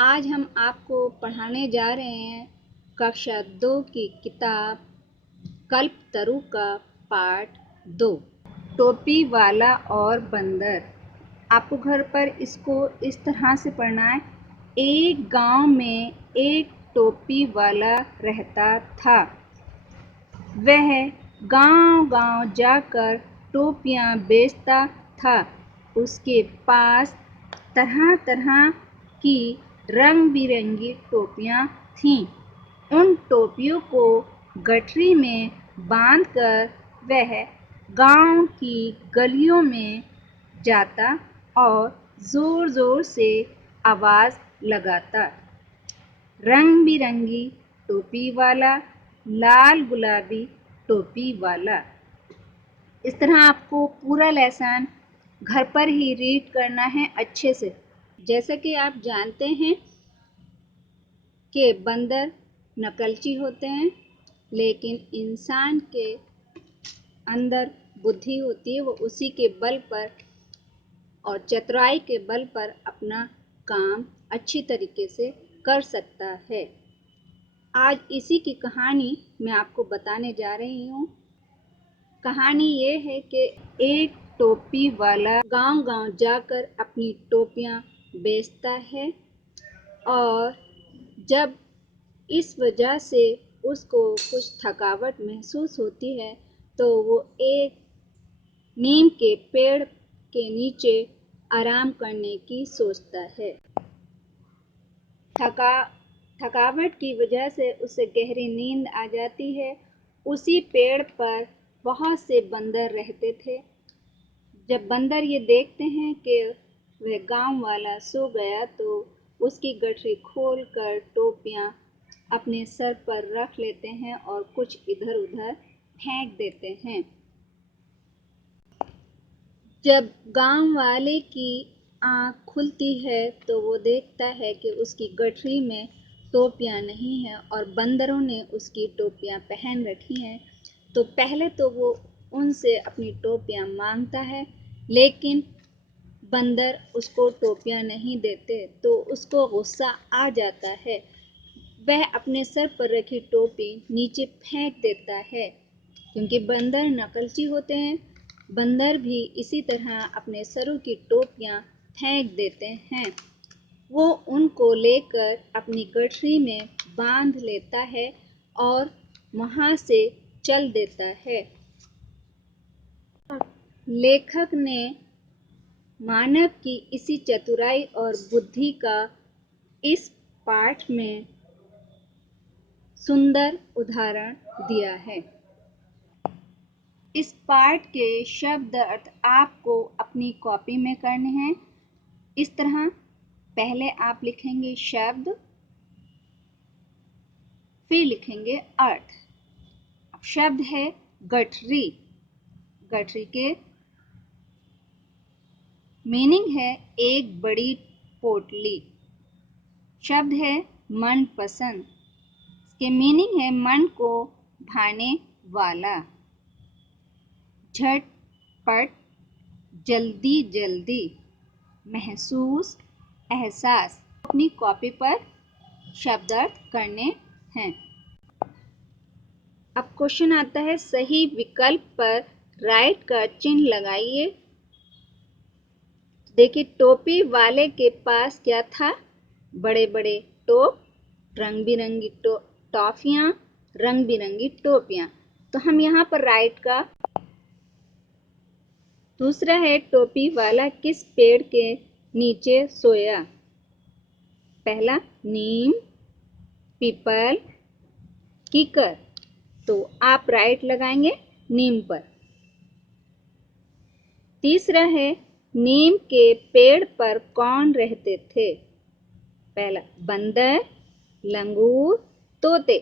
आज हम आपको पढ़ाने जा रहे हैं कक्षा 2 की किताब कल्पतरु का पाठ 2 टोपी वाला और बंदर। आपको घर पर इसको इस तरह से पढ़ना है। एक गांव में एक टोपी वाला रहता था। वह गांव-गांव जाकर टोपियां बेचता था। उसके पास तरह-तरह की रंग-बिरंगी टोपियां थीं। उन टोपियों को गठरी में बांधकर वह गांव की गलियों में जाता और जोर-जोर से आवाज लगाता। रंग-बिरंगी टोपी वाला, लाल गुलाबी टोपी वाला। इस तरह आपको पूरा लेसन घर पर ही रीड करना है अच्छे से। जैसा कि आप जानते हैं कि बंदर नकलची होते हैं, लेकिन इंसान के अंदर बुद्धि होती है। वो उसी के बल पर और चतुराई के बल पर अपना काम अच्छी तरीके से कर सकता है। आज इसी की कहानी मैं आपको बताने जा रही हूँ। कहानी ये है कि एक टोपी वाला गांव-गांव जाकर अपनी टोपियाँ बेचता है और जब इस वजह से उसको कुछ थकावट महसूस होती है तो वो एक नीम के पेड़ के नीचे आराम करने की सोचता है। थकावट की वजह से उसे गहरी नींद आ जाती है। उसी पेड़ पर बहुत से बंदर रहते थे। जब बंदर ये देखते हैं कि वह गांव वाला सो गया तो उसकी गठरी खोलकर टोपियां अपने सर पर रख लेते हैं और कुछ इधर-उधर फेंक देते हैं। जब गांव वाले की आँख खुलती है तो वो देखता है कि उसकी गठरी में टोपियां नहीं हैं और बंदरों ने उसकी टोपियां पहन रखी हैं। तो पहले तो वो उनसे अपनी टोपियां मांगता है, लेकिन बंदर उसको टोपियां नहीं देते तो उसको गुस्सा आ जाता है। वह अपने सर पर रखी टोपी नीचे फेंक देता है। क्योंकि बंदर नकलची होते हैं, बंदर भी इसी तरह अपने सरों की टोपियां फेंक देते हैं। वो उनको लेकर अपनी गठरी में बांध लेता है और वहां से चल देता है। लेखक ने मानव की इसी चतुराई और बुद्धि का इस पाठ में सुंदर उदाहरण दिया है। इस पाठ के शब्द अर्थ आपको अपनी कॉपी में करने हैं। इस तरह पहले आप लिखेंगे शब्द, फिर लिखेंगे अर्थ। अब शब्द है गठरी। गठरी के मीनिंग है एक बड़ी पोटली। शब्द है मनपसंद। इसके मीनिंग है मन को भाने वाला। झटपट, जल्दी जल्दी, महसूस, एहसास। अपनी कॉपी पर शब्दार्थ करने हैं। अब क्वेश्चन आता है, सही विकल्प पर राइट का चिन्ह लगाइए। देखिए, टोपी वाले के पास क्या था? बड़े बड़े टोप, रंग बिरंगी टॉफियां, रंग बिरंगी टोपियां। तो हम यहाँ पर राइट का। दूसरा है, टोपी वाला किस पेड़ के नीचे सोया? पहला नीम, पीपल, कीकर। तो आप राइट लगाएंगे नीम पर। तीसरा है, नीम के पेड़ पर कौन रहते थे? पहला बंदर, लंगूर, तोते।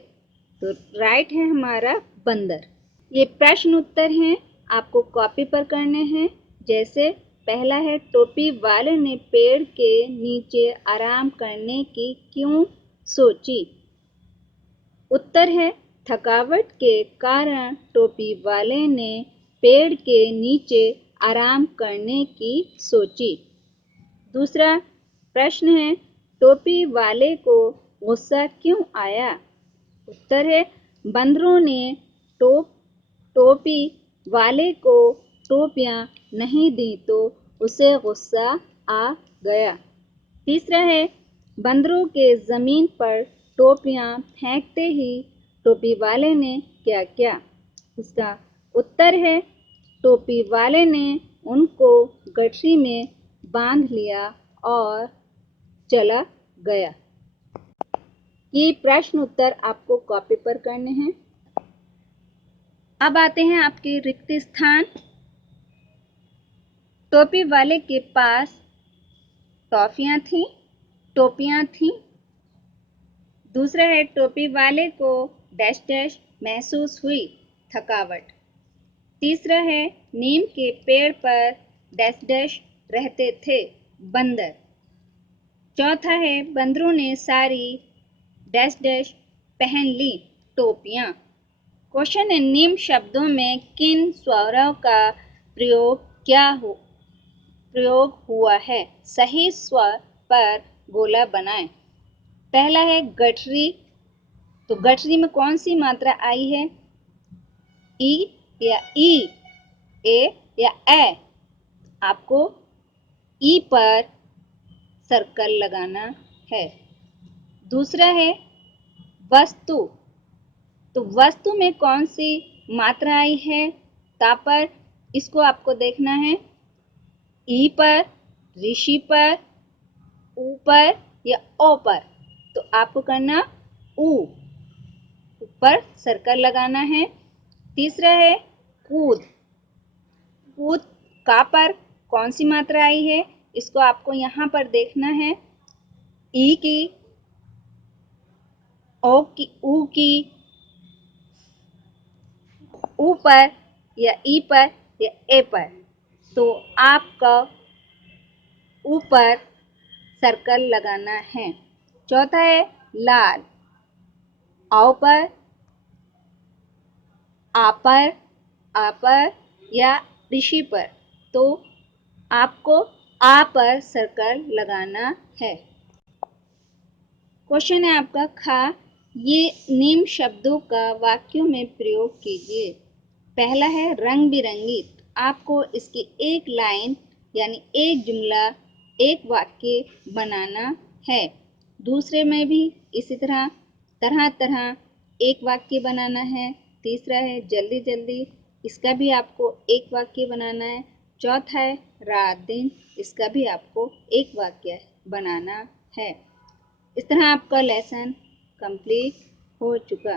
तो राइट है हमारा बंदर। ये प्रश्न उत्तर हैं, आपको कॉपी पर करने हैं। जैसे पहला है, टोपी वाले ने पेड़ के नीचे आराम करने की क्यों सोची? उत्तर है, थकावट के कारण टोपी वाले ने पेड़ के नीचे आराम करने की सोची। दूसरा प्रश्न है, टोपी वाले को गुस्सा क्यों आया? उत्तर है बंदरों ने टोपी वाले को टोपियां नहीं दी तो उसे गुस्सा आ गया। तीसरा है बंदरों के जमीन पर टोपियां फेंकते ही टोपी वाले ने क्या किया? उसका उत्तर है टोपी वाले ने उनको गठरी में बांध लिया और चला गया। ये प्रश्न उत्तर आपको कॉपी पर करने हैं। अब आते हैं आपके रिक्त स्थान। टोपी वाले के पास टॉफियां थीं, टोपियां थीं। दूसरा है टोपी वाले को डैश डैश महसूस हुई, थकावट। तीसरा है नीम के पेड़ पर डैश डैश रहते थे, बंदर। चौथा है बंदरों ने सारी डैश डैश पहन ली, टोपियां। क्वेश्चन है निम्न शब्दों में किन स्वरों का प्रयोग हुआ है? सही स्वर पर गोला बनाएं। पहला है गठरी, तो गठरी में कौन सी मात्रा आई है? ई या ई, ए या ए? आपको ई पर सर्कल लगाना है। दूसरा है वस्तु, तो वस्तु में कौन सी मात्रा आई है? ता पर। इसको आपको देखना है ई पर, ऋषि पर, ऊपर या ओ पर। तो आपको करना ऊ, ऊपर सर्कल लगाना है। तीसरा है कूद, कूद का पर कौन सी मात्रा आई है? इसको आपको यहाँ पर देखना है ई की, ओ की, ऊ की, ऊ पर या ई पर या ए पर। तो आपका ऊपर सर्कल लगाना है। चौथा है लाल, औ पर, आ पर या ऋषि पर। तो आपको आ पर सर्कल लगाना है। क्वेश्चन है आपका खा, ये निम्न शब्दों का वाक्यों में प्रयोग कीजिए। पहला है रंग बिरंगी, आपको इसकी एक लाइन यानी एक जुमला, एक वाक्य बनाना है। दूसरे में भी इसी तरह तरह एक वाक्य बनाना है। तीसरा है जल्दी जल्दी, इसका भी आपको एक वाक्य बनाना है। चौथा है रात दिन, इसका भी आपको एक वाक्य बनाना है। इस तरह आपका लेसन कंप्लीट हो चुका।